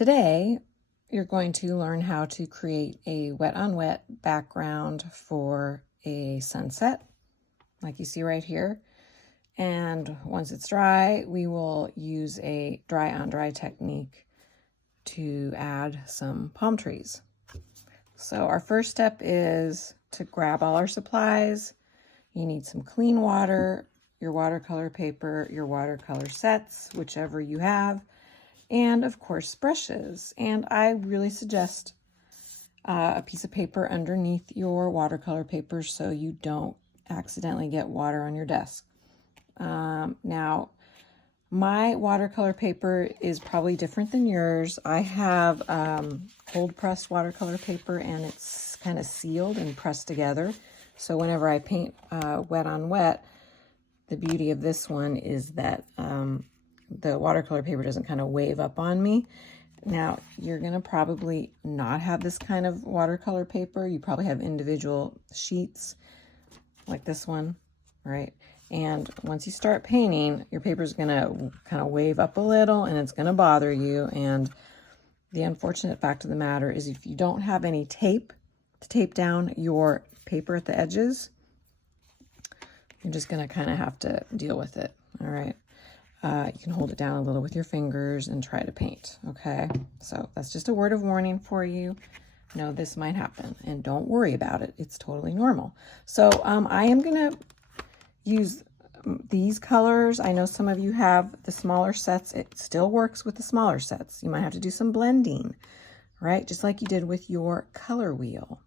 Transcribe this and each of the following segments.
Today, you're going to learn how to create a wet on wet background for a sunset, like you see right here. And once it's dry, we will use a dry on dry technique to add some palm trees. So our first step is to grab all our supplies. You need some clean water, your watercolor paper, your watercolor sets, whichever you have, and of course brushes. And I really suggest a piece of paper underneath your watercolor paper so you don't accidentally get water on your desk. Now, my watercolor paper is probably different than yours. I have cold pressed watercolor paper, and it's kind of sealed and pressed together. So whenever I paint wet on wet, the beauty of this one is that the watercolor paper doesn't kind of wave up on me. Now, you're going to probably not have this kind of watercolor paper. You probably have individual sheets like this one, right? And once you start painting, your paper is going to kind of wave up a little and it's going to bother you. And the unfortunate fact of the matter is if you don't have any tape to tape down your paper at the edges, you're just going to kind of have to deal with it. All right. You can hold it down a little with your fingers and try to paint. Okay. So that's just a word of warning for you. No, this might happen, and don't worry about it. It's totally normal. So I am going to use these colors. I know some of you have the smaller sets. It still works with the smaller sets. You might have to do some blending, right? Just like you did with your color wheel,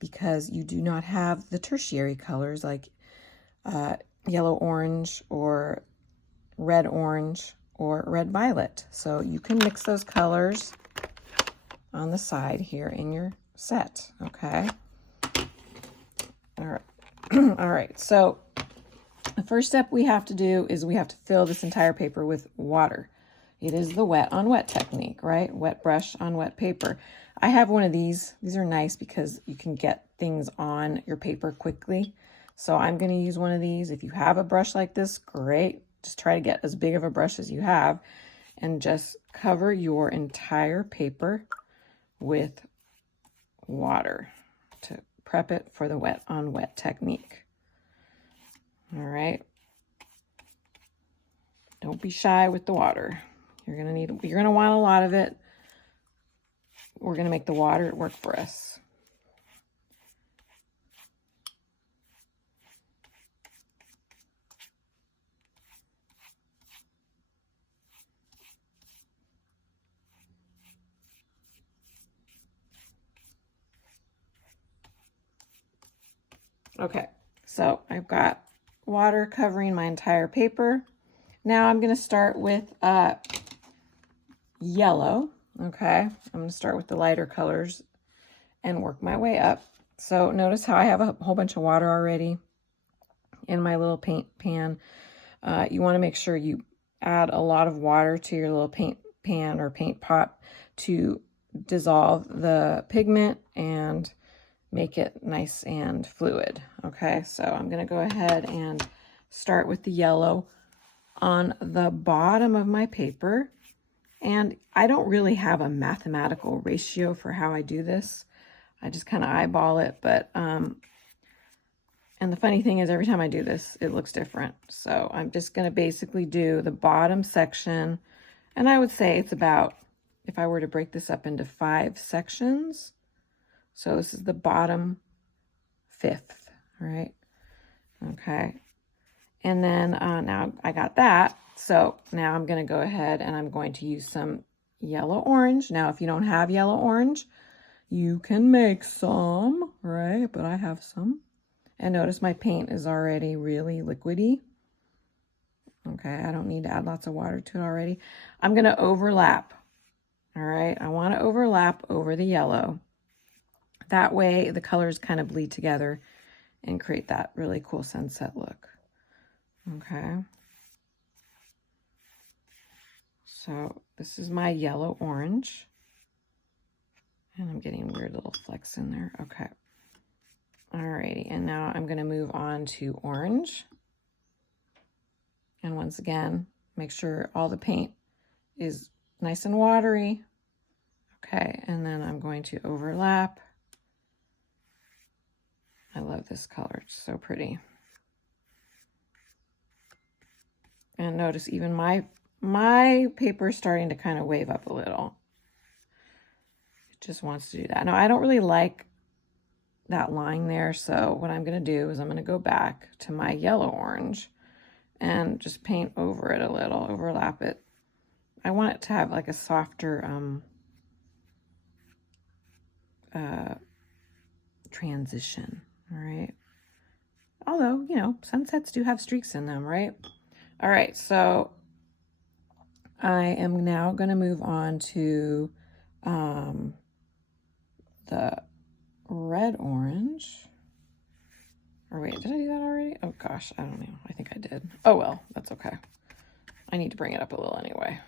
because you do not have the tertiary colors like yellow orange or red orange or red violet. So you can mix those colors on the side here in your set. Okay. All right. All right. So the first step we have to do is we have to fill this entire paper with water. It is the wet on wet technique, right? Wet brush on wet paper. I have one of these. These are nice because you can get things on your paper quickly. So I'm going to use one of these. If you have a brush like this, great. Just try to get as big of a brush as you have and just cover your entire paper with water to prep it for the wet on wet technique. All right. Don't be shy with the water. You're going to want a lot of it. We're going to make the water work for us. Okay, so I've got water covering my entire paper. Now I'm going to start with yellow. Okay, I'm going to start with the lighter colors and work my way up. So notice how I have a whole bunch of water already in my little paint pan. You want to make sure you add a lot of water to your little paint pan or paint pot to dissolve the pigment and make it nice and fluid. Okay, so I'm going to go ahead and start with the yellow on the bottom of my paper. And I don't really have a mathematical ratio for how I do this. I just kind of eyeball it, but and the funny thing is every time I do this, it looks different. So I'm just going to basically do the bottom section, and I would say it's about, if I were to break this up into 5 sections, so this is the bottom 5th, right? Okay. And then now I got that. So now I'm going to go ahead and I'm going to use some yellow orange. Now, if you don't have yellow orange, you can make some, right? But I have some. And notice my paint is already really liquidy. Okay, I don't need to add lots of water to it already. I'm going to overlap. All right, I want to overlap over the yellow. That way the colors kind of bleed together and create that really cool sunset look. Okay. So this is my yellow orange. And I'm getting weird little flecks in there. Okay. Alrighty, and now I'm going to move on to orange. And once again, make sure all the paint is nice and watery. Okay, and then I'm going to overlap. I love this color, it's so pretty. And notice even my paper is starting to kind of wave up a little. It just wants to do that. Now, I don't really like that line there, so what I'm going to do is I'm going to go back to my yellow orange and just paint over it a little, overlap it. I want it to have like a softer transition, all right? Although, you know, sunsets do have streaks in them, right? All right, so I am now going to move on to the red orange. Or wait, did I do that already? Oh gosh, I don't know. I think I did. Oh well, that's okay. I need to bring it up a little anyway.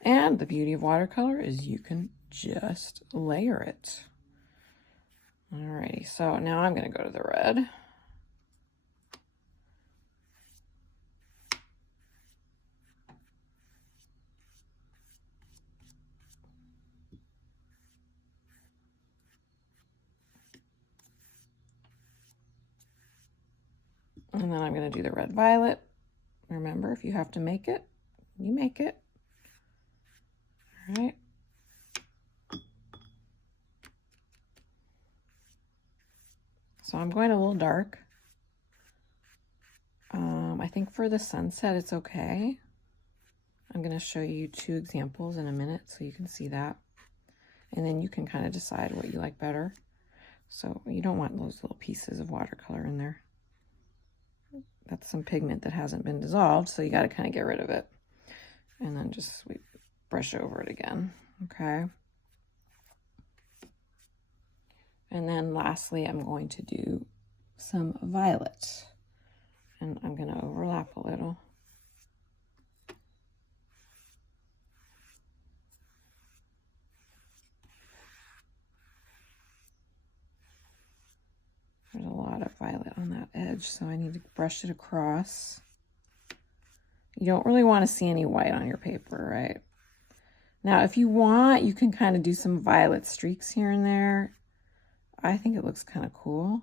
And the beauty of watercolor is you can just layer it. Alrighty, so now I'm going to go to the red. And then I'm going to do the red violet. Remember, if you have to make it, you make it. All right. So I'm going a little dark. I think for the sunset, it's okay. I'm going to show you 2 examples in a minute so you can see that. And then you can kind of decide what you like better. So you don't want those little pieces of watercolor in there. That's some pigment that hasn't been dissolved, so you got to kind of get rid of it. And then just brush over it again, okay? And then lastly, I'm going to do some violet. And I'm going to overlap a little. There's a lot of violet on that edge, so I need to brush it across. You don't really want to see any white on your paper, right? Now, if you want, you can kind of do some violet streaks here and there. I think it looks kind of cool.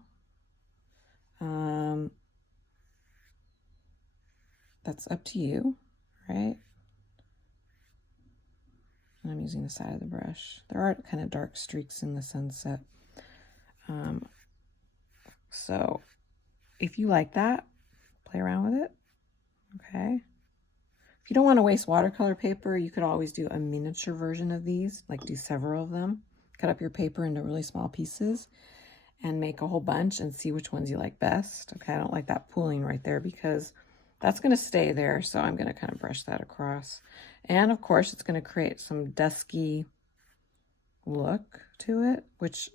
That's up to you, right? And I'm using the side of the brush. There are kind of dark streaks in the sunset. So if you like that, play around with it, okay? If you don't want to waste watercolor paper, you could always do a miniature version of these, like do several of them. Cut up your paper into really small pieces and make a whole bunch and see which ones you like best. Okay, I don't like that pooling right there because that's going to stay there, so I'm going to kind of brush that across. And of course, it's going to create some dusky look to it, which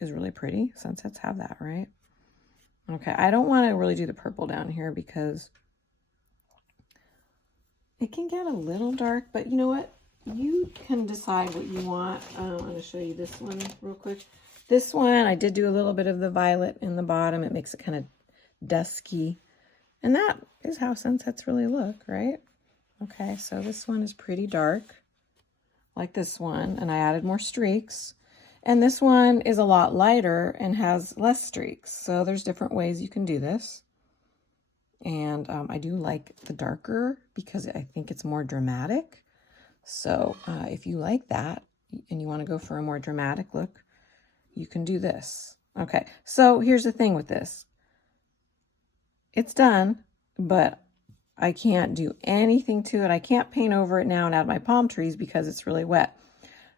is really pretty. Sunsets have that, right? Okay, I don't want to really do the purple down here because it can get a little dark, but you know what? You can decide what you want. I'm going to show you this one real quick. This one, I did do a little bit of the violet in the bottom. It makes it kind of dusky. And that is how sunsets really look, right? Okay, so this one is pretty dark, like this one, and I added more streaks. And this one is a lot lighter and has less streaks. So there's different ways you can do this. And I do like the darker because I think it's more dramatic. So if you like that and you want to go for a more dramatic look, you can do this. Okay, so here's the thing with this. It's done, but I can't do anything to it. I can't paint over it now and add my palm trees because it's really wet.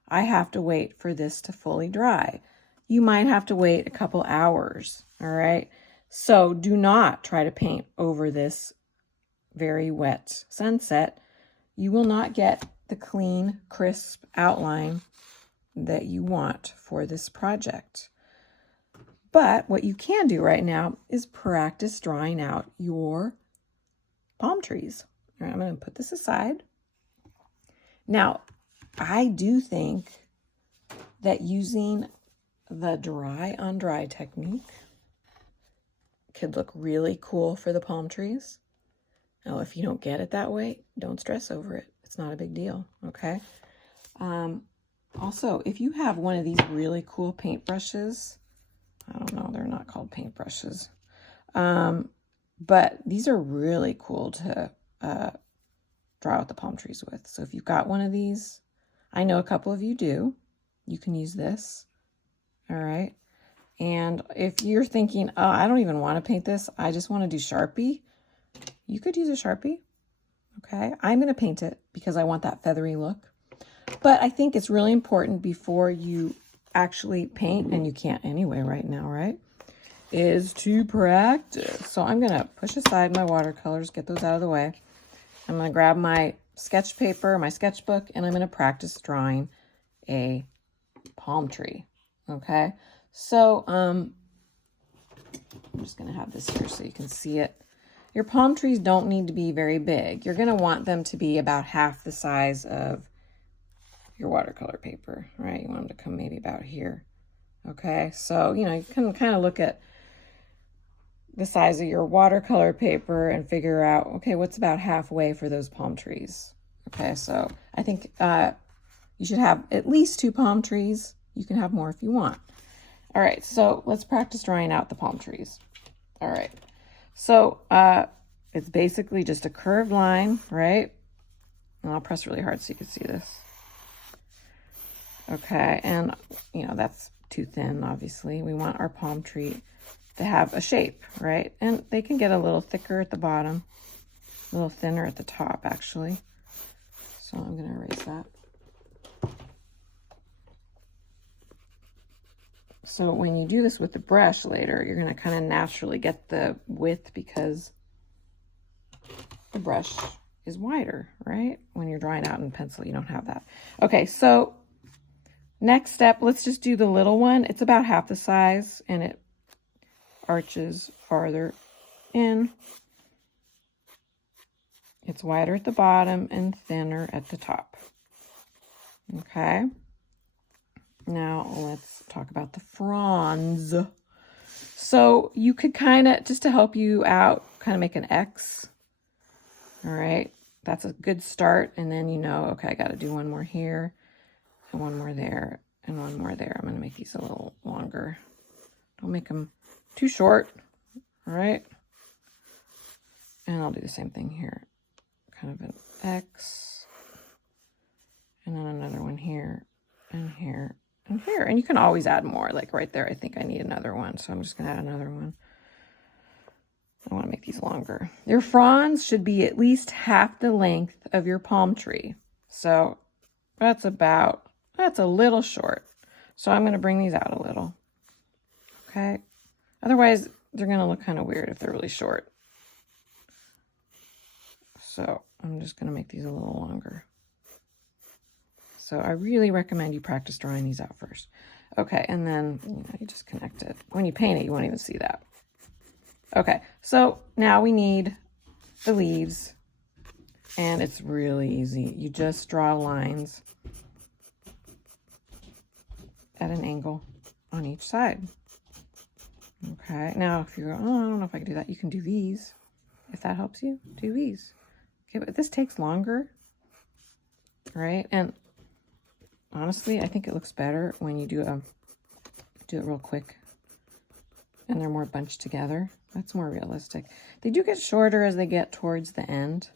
I have to wait for this to fully dry. You might have to wait a couple hours, all right? So do not try to paint over this very wet sunset. You will not get the clean, crisp outline that you want for this project. But what you can do right now is practice drawing out your palm trees. All right, I'm going to put this aside. Now, I do think that using the dry on dry technique could look really cool for the palm trees. Now, if you don't get it that way, don't stress over it. It's not a big deal, okay? Also, if you have one of these really cool paintbrushes, I don't know, they're not called paintbrushes, but these are really cool to draw out the palm trees with. So if you've got one of these, I know a couple of you do, you can use this. All right. And if you're thinking, oh, I don't even want to paint this, I just want to do Sharpie, you could use a Sharpie. Okay. I'm going to paint it because I want that feathery look. But I think it's really important before you actually paint, and you can't anyway right now, right, is to practice. So I'm going to push aside my watercolors, get those out of the way. I'm going to grab my sketch paper, my sketchbook, and I'm going to practice drawing a palm tree. Okay. So I'm just going to have this here so you can see it. Your palm trees don't need to be very big. You're going to want them to be about half the size of your watercolor paper, right? You want them to come maybe about here. Okay, so, you know, you can kind of look at the size of your watercolor paper and figure out, okay, what's about halfway for those palm trees? Okay, so I think you should have at least 2 palm trees. You can have more if you want. All right, so let's practice drawing out the palm trees. All right, so it's basically just a curved line, right? And I'll press really hard so you can see this. Okay, and you know, that's too thin, obviously. We want our palm tree to have a shape, right? And they can get a little thicker at the bottom, a little thinner at the top, actually. So I'm going to erase that. So when you do this with the brush later, you're going to kind of naturally get the width because the brush is wider, right? When you're drawing out in pencil, you don't have that. Okay, so next step, let's just do the little one. It's about half the size and it arches farther in. It's wider at the bottom and thinner at the top. Okay. Now let's talk about the fronds. So you could kind of, just to help you out, kind of make an X. All right. That's a good start. And then you know, okay, I got to do one more here and one more there and one more there. I'm going to make these a little longer. Don't make them too short. All right. And I'll do the same thing here. Kind of an X. And then another one here and here and here. And you can always add more. Like right there, I think I need another one. So I'm just going to add another one. I want to make these longer. Your fronds should be at least half the length of your palm tree. So that's a little short. So I'm going to bring these out a little. Okay. Otherwise, they're going to look kind of weird if they're really short. So I'm just going to make these a little longer. So I really recommend you practice drawing these out first. Okay, and then you just connect it. When you paint it, you won't even see that. Okay, so now we need the leaves, and it's really easy. You just draw lines at an angle on each side. Okay, now if you're, oh, I don't know if I can do that, you can do these. If that helps you, do these. Okay, but this takes longer, right? And honestly, I think it looks better when you do it real quick and they're more bunched together. That's more realistic. They do get shorter as they get towards the end,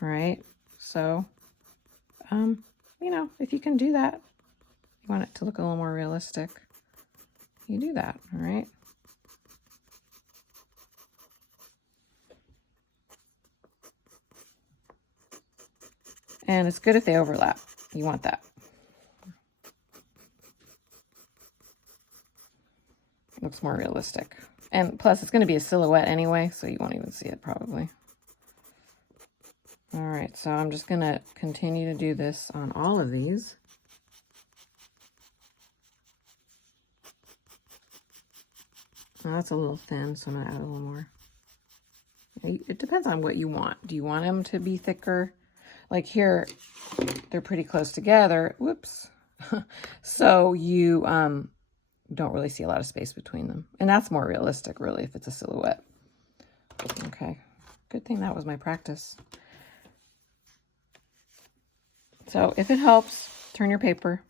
right? So, you know, if you can do that, you want it to look a little more realistic, you do that, all right? And it's good if they overlap. You want that. Looks more realistic. And plus, it's going to be a silhouette anyway, so you won't even see it probably. All right, so I'm just going to continue to do this on all of these. Now that's a little thin, so I'm going to add a little more. It depends on what you want. Do you want them to be thicker? Like here, they're pretty close together. Whoops. So you don't really see a lot of space between them. And that's more realistic, really, if it's a silhouette. Okay. Good thing that was my practice. So if it helps turn your paper.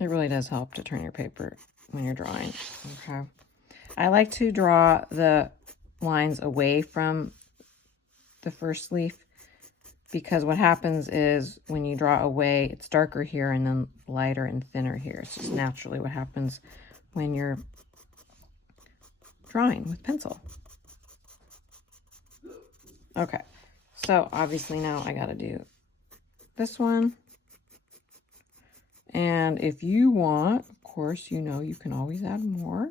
It really does help to turn your paper when you're drawing. Okay. I like to draw the lines away from the first leaf, because what happens is when you draw away, it's darker here and then lighter and thinner here. It's just naturally what happens when you're drawing with pencil. Okay, so obviously now I got to do this one. And if you want, of course, you know, you can always add more.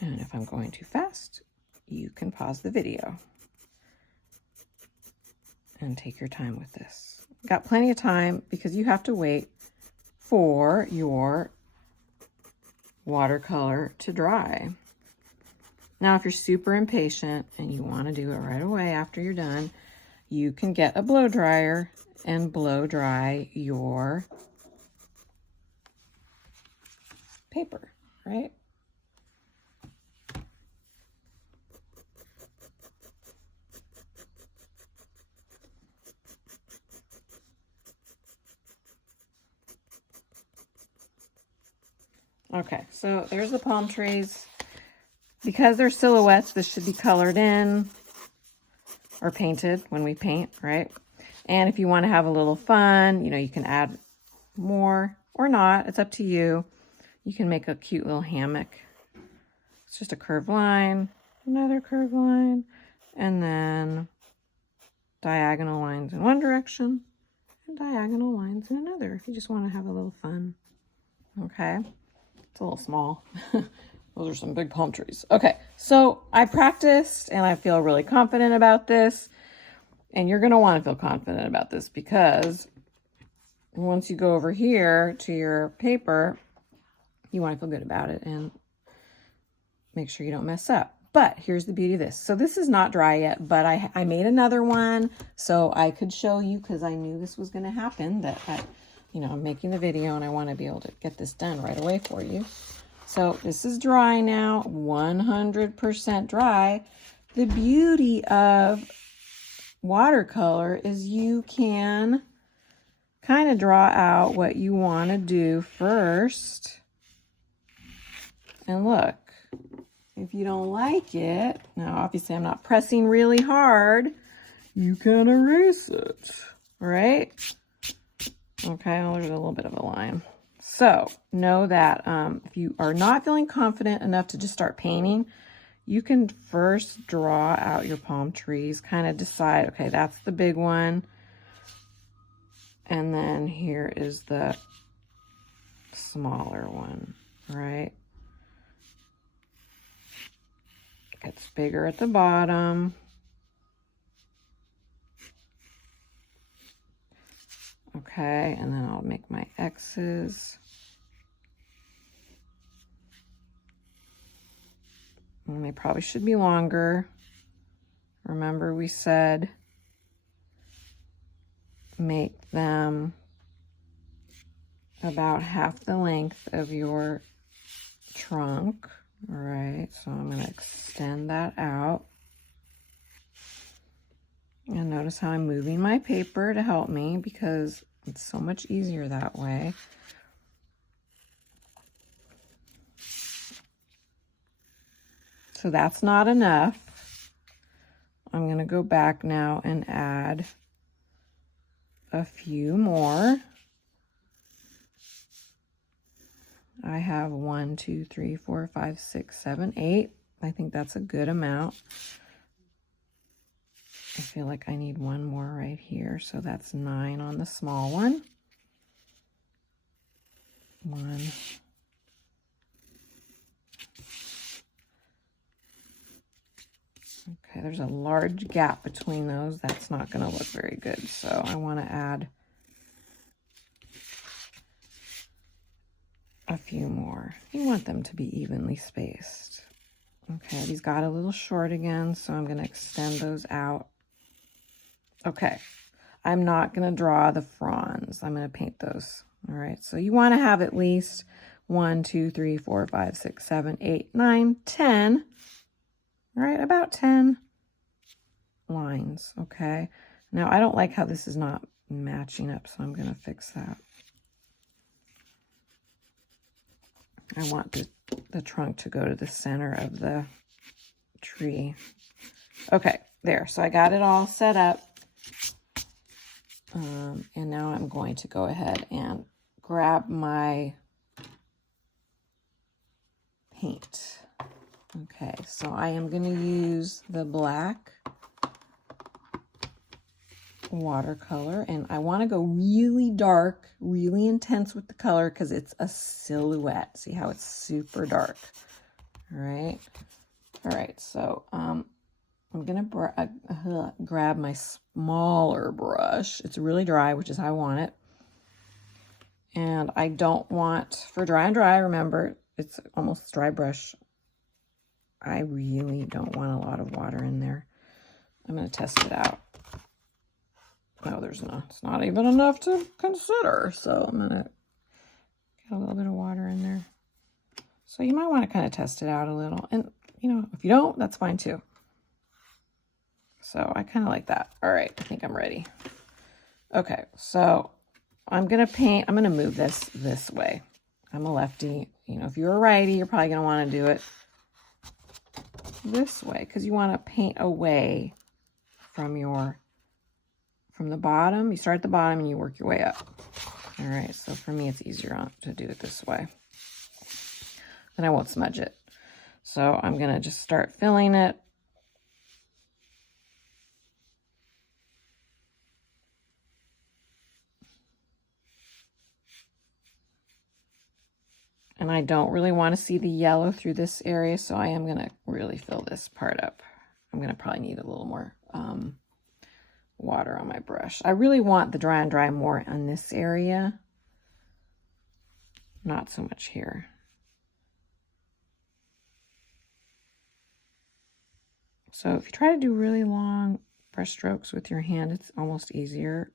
And if I'm going too fast, you can pause the video and take your time with this. Got plenty of time because you have to wait for your watercolor to dry. Now, if you're super impatient and you want to do it right away after you're done, you can get a blow dryer and blow dry your paper, right? Okay, so there's the palm trees. Because they're silhouettes, this should be colored in or painted when we paint, right? And if you want to have a little fun, you know, you can add more or not. It's up to you. You can make a cute little hammock. It's just a curved line, another curved line, and then diagonal lines in one direction and diagonal lines in another if you just want to have a little fun. Okay, it's a little small. Those are some big palm trees. Okay, so I practiced and I feel really confident about this. And you're going to want to feel confident about this because once you go over here to your paper, you want to feel good about it and make sure you don't mess up. But here's the beauty of this. So this is not dry yet, but I made another one so I could show you, because I knew this was going to happen, that I'm making the video and I want to be able to get this done right away for you. So this is dry now, 100% dry. The beauty of watercolor is you can kind of draw out what you want to do first. And look, if you don't like it, now obviously I'm not pressing really hard, you can erase it, right? Okay, well, there's a little bit of a line. So know that if you are not feeling confident enough to just start painting, you can first draw out your palm trees, kind of decide, okay, that's the big one. And then here is the smaller one, right? It gets bigger at the bottom. Okay, and then I'll make my X's. And they probably should be longer. Remember we said make them about half the length of your trunk. All right, so I'm going to extend that out. And notice how I'm moving my paper to help me because it's so much easier that way. So that's not enough. I'm going to go back now and add a few more. I have 1, 2, 3, 4, 5, 6, 7, 8. I think that's a good amount. I feel like I need one more right here. So that's 9 on the small one. 1. Okay, there's a large gap between those. That's not going to look very good. So I want to add a few more. You want them to be evenly spaced. Okay, these got a little short again, so I'm going to extend those out. Okay, I'm not going to draw the fronds. I'm going to paint those. All right, so you want to have at least 1, 2, 3, 4, 5, 6, 7, 8, 9, 10. All right, about 10 lines, okay? Now, I don't like how this is not matching up, so I'm going to fix that. I want the trunk to go to the center of the tree. Okay, there. So I got it all set up. And now I'm going to go ahead and grab my paint. Okay, so I am going to use the black watercolor, and I want to go really dark, really intense with the color because it's a silhouette. See how it's super dark. All right, so I'm gonna grab my smaller brush. It's really dry, which is how I want it, and I don't want, for dry and dry, remember it's almost dry brush, I really don't want a lot of water in there. I'm going to test it out. No, there's not. It's not even enough to consider. So I'm going to get a little bit of water in there. So you might want to kind of test it out a little. And, you know, if you don't, that's fine too. So I kind of like that. All right, I think I'm ready. Okay, so I'm going to paint. I'm going to move this way. I'm a lefty. You know, if you're a righty, you're probably going to want to do it this way because you want to paint away from the bottom. You start at the bottom and you work your way up. All right, so for me it's easier to do it this way. Then I won't smudge it. So I'm going to just start filling it. And I don't really want to see the yellow through this area, so I am going to really fill this part up. I'm going to probably need a little more water on my brush. I really want the dry and dry more on this area, not so much here. So if you try to do really long brush strokes with your hand, it's almost easier.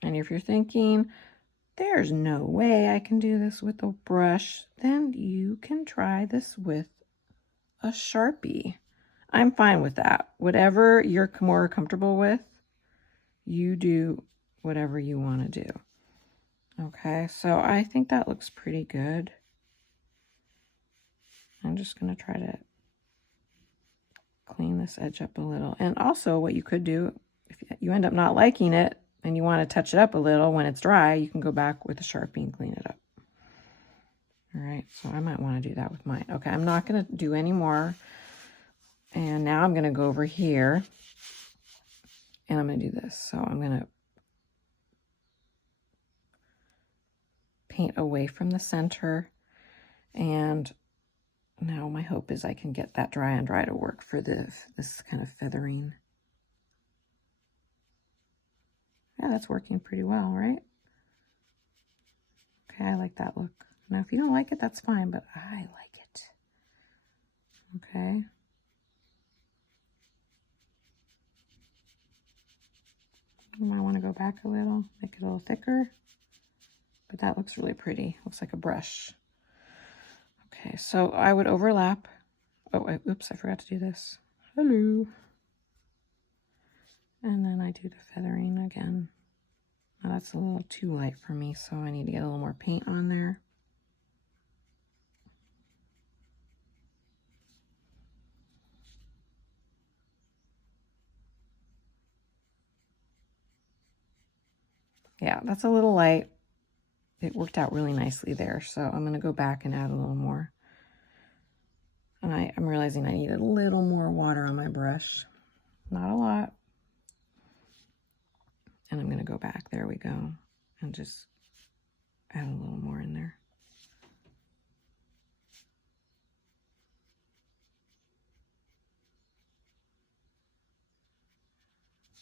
And if you're thinking, there's no way I can do this with a brush, then you can try this with a Sharpie. I'm fine with that. Whatever you're more comfortable with, you do whatever you want to do. Okay, so I think that looks pretty good. I'm just going to try to clean this edge up a little. And also what you could do, if you end up not liking it and you want to touch it up a little when it's dry, you can go back with a Sharpie and clean it up. All right, so I might want to do that with mine. Okay, I'm not going to do any more. And now I'm going to go over here and I'm going to do this. So I'm going to paint away from the center, and now my hope is I can get that dry and dry to work for this kind of feathering. Yeah, that's working pretty well, right? Okay, I like that look. Now, if you don't like it, that's fine, but I like it. Okay. You might want to go back a little, make it a little thicker, but that looks really pretty. Looks like a brush. Okay, so I would overlap. Oh, oops, I forgot to do this. Hello. And then I do the feathering again. Now that's a little too light for me, so I need to get a little more paint on there. Yeah, that's a little light. It worked out really nicely there, so I'm going to go back and add a little more. And I'm realizing I need a little more water on my brush. Not a lot. And I'm going to go back. There we go. And just add a little more in there.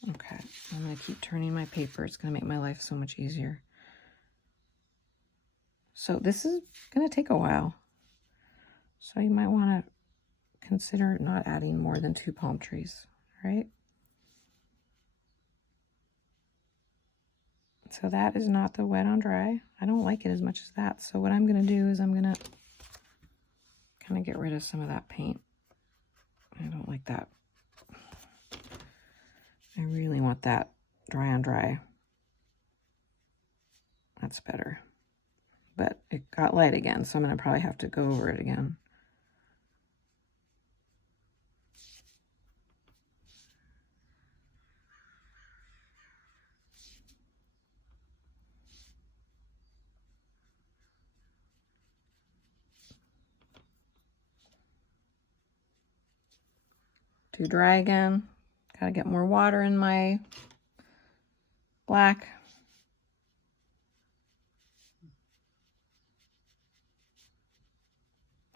Okay, I'm going to keep turning my paper. It's going to make my life so much easier. So this is going to take a while. So you might want to consider not adding more than 2 palm trees, right? So that is not the wet on dry. I don't like it as much as that. So what I'm going to do is I'm going to going to get rid of some of that paint. I don't like that. I really want that dry on dry. That's better. But it got light again, so I'm going to probably have to go over it again. Too dry again. Gotta get more water in my black.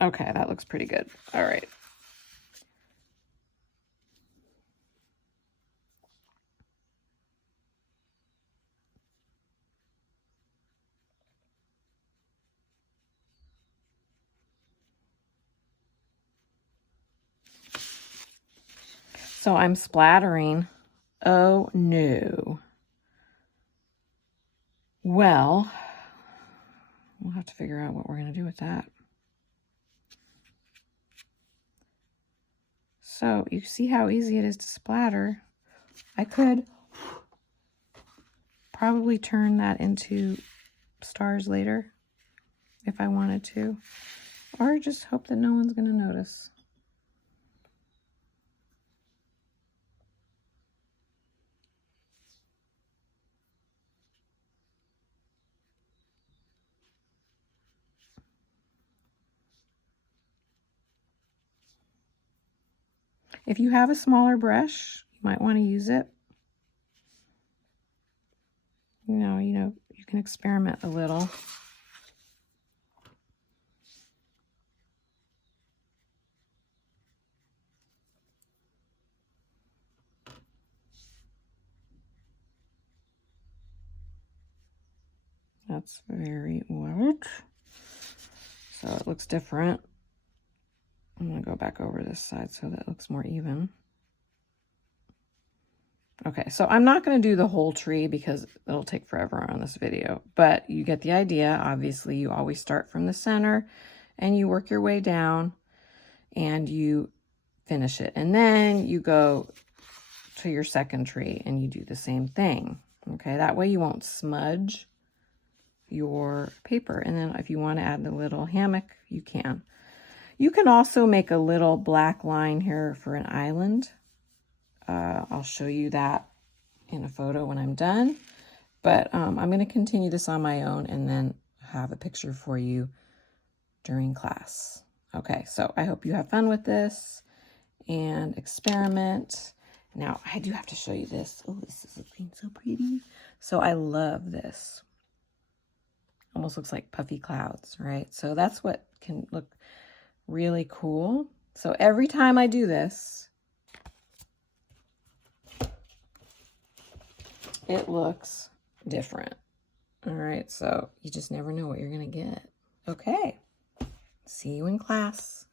Okay, that looks pretty good. All right. So I'm splattering. Oh no. Well, we'll have to figure out what we're going to do with that. So you see how easy it is to splatter. I could probably turn that into stars later if I wanted to, or just hope that no one's going to notice. If you have a smaller brush, you might want to use it. You know, you can experiment a little. That's very wet. So it looks different. I'm going to go back over this side so that it looks more even. Okay, so I'm not going to do the whole tree because it'll take forever on this video, but you get the idea. Obviously, you always start from the center and you work your way down and you finish it. And then you go to your second tree and you do the same thing. Okay, that way you won't smudge your paper. And then if you want to add the little hammock, you can. You can also make a little black line here for an island. I'll show you that in a photo when I'm done. But I'm going to continue this on my own and then have a picture for you during class. Okay, so I hope you have fun with this and experiment. Now, I do have to show you this. Oh, this is looking so pretty. So I love this. Almost looks like puffy clouds, right? So that's what can look really cool. So every time I do this, it looks different. All right, so you just never know what you're going to get. Okay, see you in class.